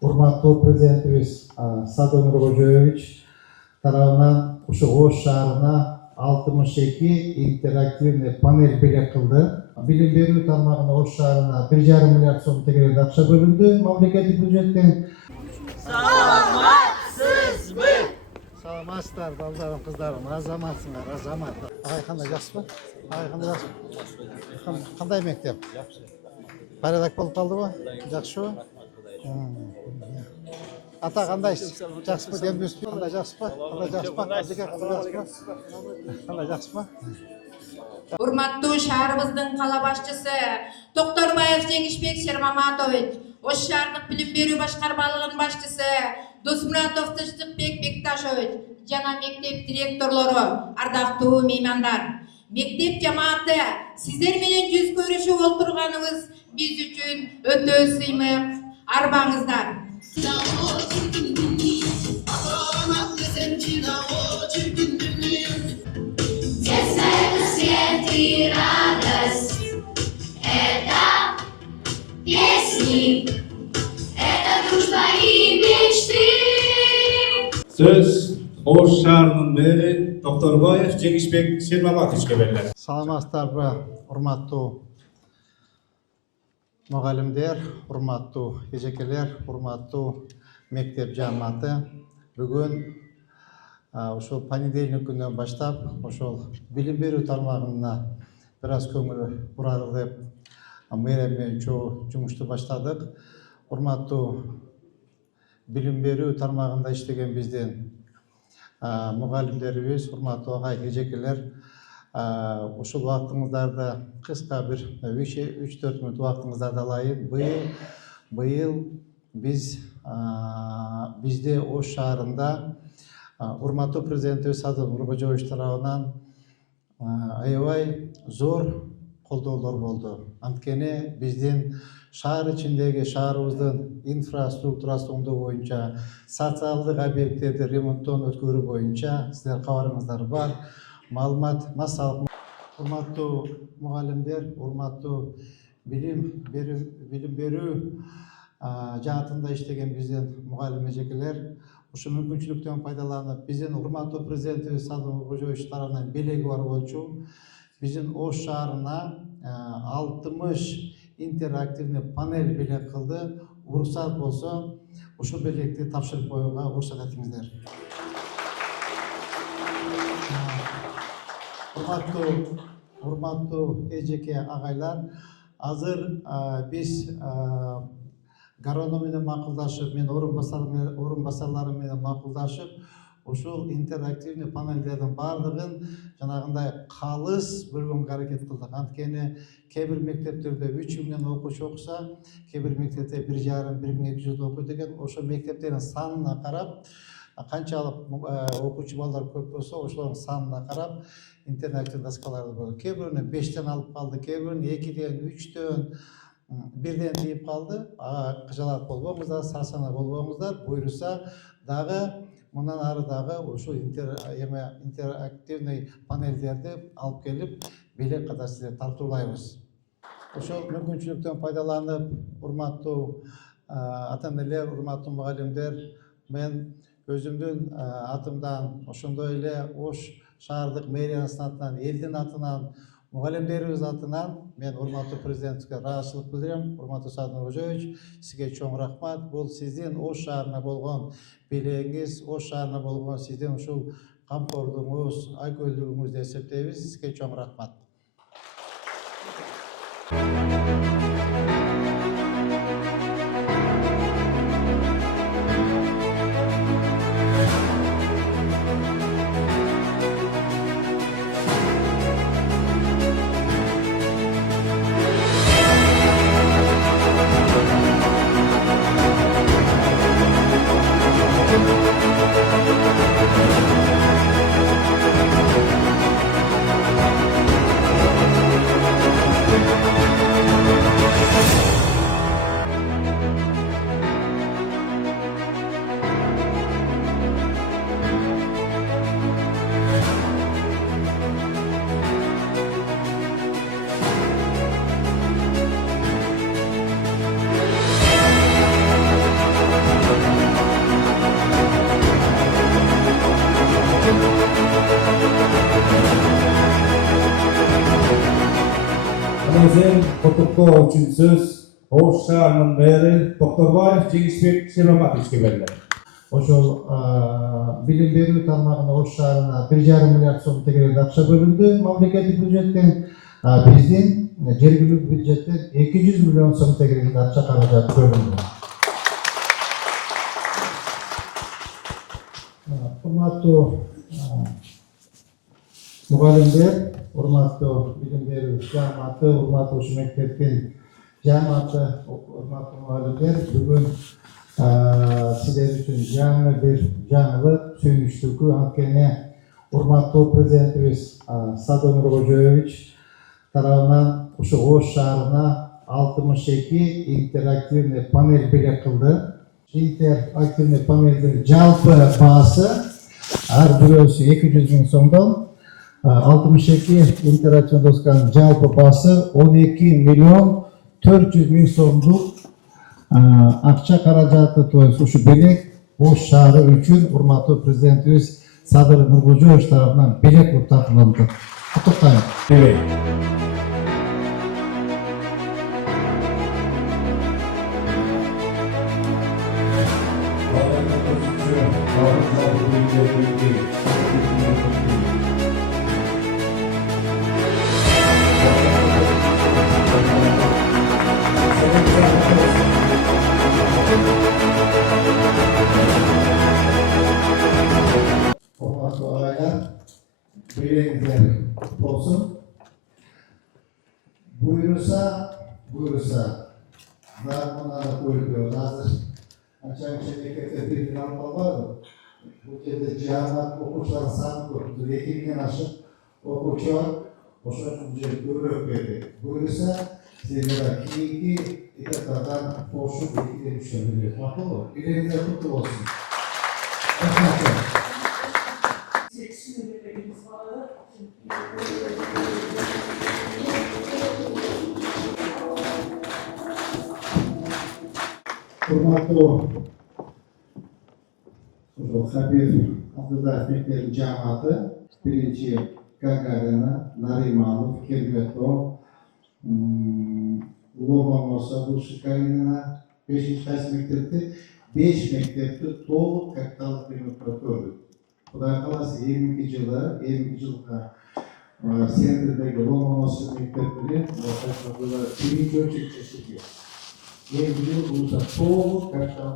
урматтуу президентибиз Садыр Кожоевич тарабынан ушул Ош шаарына 62 интерактивный панель белек кылды. Билим берүү тармагына Ош шаарына 1,5 миллиард сом тегерек акча бөлүндү мамлекеттик бюджеттен. Саламатсызбы? Саламатсыздар, балдарым, кыздарым, азаматсыңар, азамат. Агай кандай жакшысызбы? Агай кандай жакшы? Кандай мектеп? Жакшы. Порядок болуп калдыбы? Жакшыбы? Ата кандайсыз? Жакшысызбы? Демдүүсүзбү? Кандай жакшысызбы? Кандай жакшысызбы? Кандай жакшысызбы? Урматтуу шаарыбыздын кала башчысы Токторбаев Жеңишбек Шермаматович, Ош шаардык билим берүү башкармалыгынын башчысы Досмуратов Тыштыкбек Бекташович жана мектеп директорлору, ардактуу меймандар. Мектеп жамааты, сиздер менен жүз көрүшүп олтурганыңыз биз үчүн өтө сыймык. Арбаңыздар. И радость — это песни, это дружба и мечты. Söz Ош шаарынын мэри Токторбаев Жеңишбек Шермаматовичке берилет. Саламатсыздарбы, урматтуу мугалимдер, урматтуу эжекелер, урматтуу мектеп жааматы. Бүгүн ошол понедельник күнүнөн баштап ошол билим берүү тармагына бир аз көңүл буралы деп мэрия менен чогуу жумушту баштадык. Урматтуу билим берүү тармагында иштеген биздин мугалимдерибиз, урматтуу агай эжекелер, ушул убактыңыздарды кыска бир 3-4 мүнөт убактыңыздарды алайын. Быйыл бизде Ош шаарында урматтуу президентибиз Садыр Нуркожоевич тарабынан аябай зор колдоолор болду. Анткени биздин шаар ичиндеги шаарыбыздын инфраструктурасын оңдоо боюнча, социалдык объекттерди ремонттон өткөрүү боюнча сиздер кабарыңыздар бар. Маалымат массалык. Урматтуу мугалимдер, урматтуу билим берүү жаатында иштеген биздин мугалим эжекелер, ушул мүмкүнчүлүктөн пайдаланып, биздин урматтуу президентибиз Садыр Нуркожоевич тарабынан белеги бар болчу биздин Ош шаарына 60 интерактивный панель белек кылды. Уруксат болсо, ушул белекти тапшырып коюуга уруксат этиңиздер. Урматтуу эжеке агайлар, азыр биз Гароно менен макулдашып, мен орунбасарларым менен макулдашып, ушул интерактивный панелдердин баардыгын жанагындай калыс бөлгөнгө аракет кылдык. Анткени кээ бир мектептерде 3000 окуучу окуса, кээ бир мектепте 1,5-1200 окуйт экен. Ошо мектептердин санына карап, канчалык окуучу балдар көп болсо, ошолордун санына карап интерактивный доскаларды болду. Кээ бирөөнү 5тен алып калды, кээ бирөөнү 2ден, 3төн, 1ден тийип калды. Кыжалат болбоңуздар, сарсанаа болбоңуздар. Буйруса дагы мындан ары дагы ушул интерактивный панелдерди алып келип, белек катары сиздерди тартуулайбыз. Ошол мүмкүнчүлүктөн пайдаланып, урматтуу ата-энелер, урматтуу мугалимдер, мен өзүмдүн атымдан, ошондой эле Ош шаардык мэриянын атынан, элдин атынан, мугалимдерибиз атынан мен урматтуу президентке ыраазычылык билдирем. Урматтуу Садыр Нуркожоевич, сизге чоң рахмат. Бул сиздин Ош шаарына болгон белегиңиз, Ош шаарына болгон сиздин ушул камкордугуңуз, айкөлдүгүңүздү эсептейбиз. Сизге чоң рахмат. Sözen kutukloo üçün söz Oğuz şaharının meri Doktorbayev Cengizbek Şermamatovich'e verildi. Ошол билим берүү тармагына Ош шаарына 1,5 миллиард сом тегерек акча бөлүндү мамлекеттик бюджеттен. Биздин жергиликтүү бюджеттен 200 миллион сом тегерек акча каражат бөлүндү. Урматтуу мугалимдер, урматтуу билим берүү жааматы, урматтуу ушу мектептин жааматы, урматтуу мугалимдер, бүгүн sizler için жаңы bir жаңылык сүйүнүчтүкү анткени урматтуу президентибиз Садыр Нуркожоевич тарабынан ушу Ош шаарына 62 интерактивный панель белек кылды. Интерактивный панелдин жалпы баасы ар бирөөсү 200 миң сомдон 62 интерактивный досканын жалпы баасы 12 миллион 400 миң сомдук акча каражаты, то есть ушу белек Ош шаары үчүн урматтуу президентибиз Садыр Нуркожоевич тарабынан белек кылып тартылды. Куттуктайм. Evet. Urmatlı ağaylar, beyler olsun. Buyursa, daha bunlara koyuyor. Hazır. Açan şirkette bir final var mı? Bu kez cihanat okuşların sanı kurdu. Yekilgen aşık okuşuyor. Oşun görüp verdi. Buyursa, sizlere keyifli itikatlardan boşu bilgileri düşünebiliyor. Makul mu? Bileğinize kutlu olsun. Hurmatlı Habib Abdullah Mektebi Cemaati birinci Gagarina, Narimanov, Kelmetov, Lomonos'a, Bulşikayinina, 5. ders mektepte 5 mektepte to'liq kapital klinik ko'rdik. Xudo kalası 22 yılda Sendirdagi Lomonos'a mektepleri birinci ölçek teşkil. Yıl bu da to'liq kapital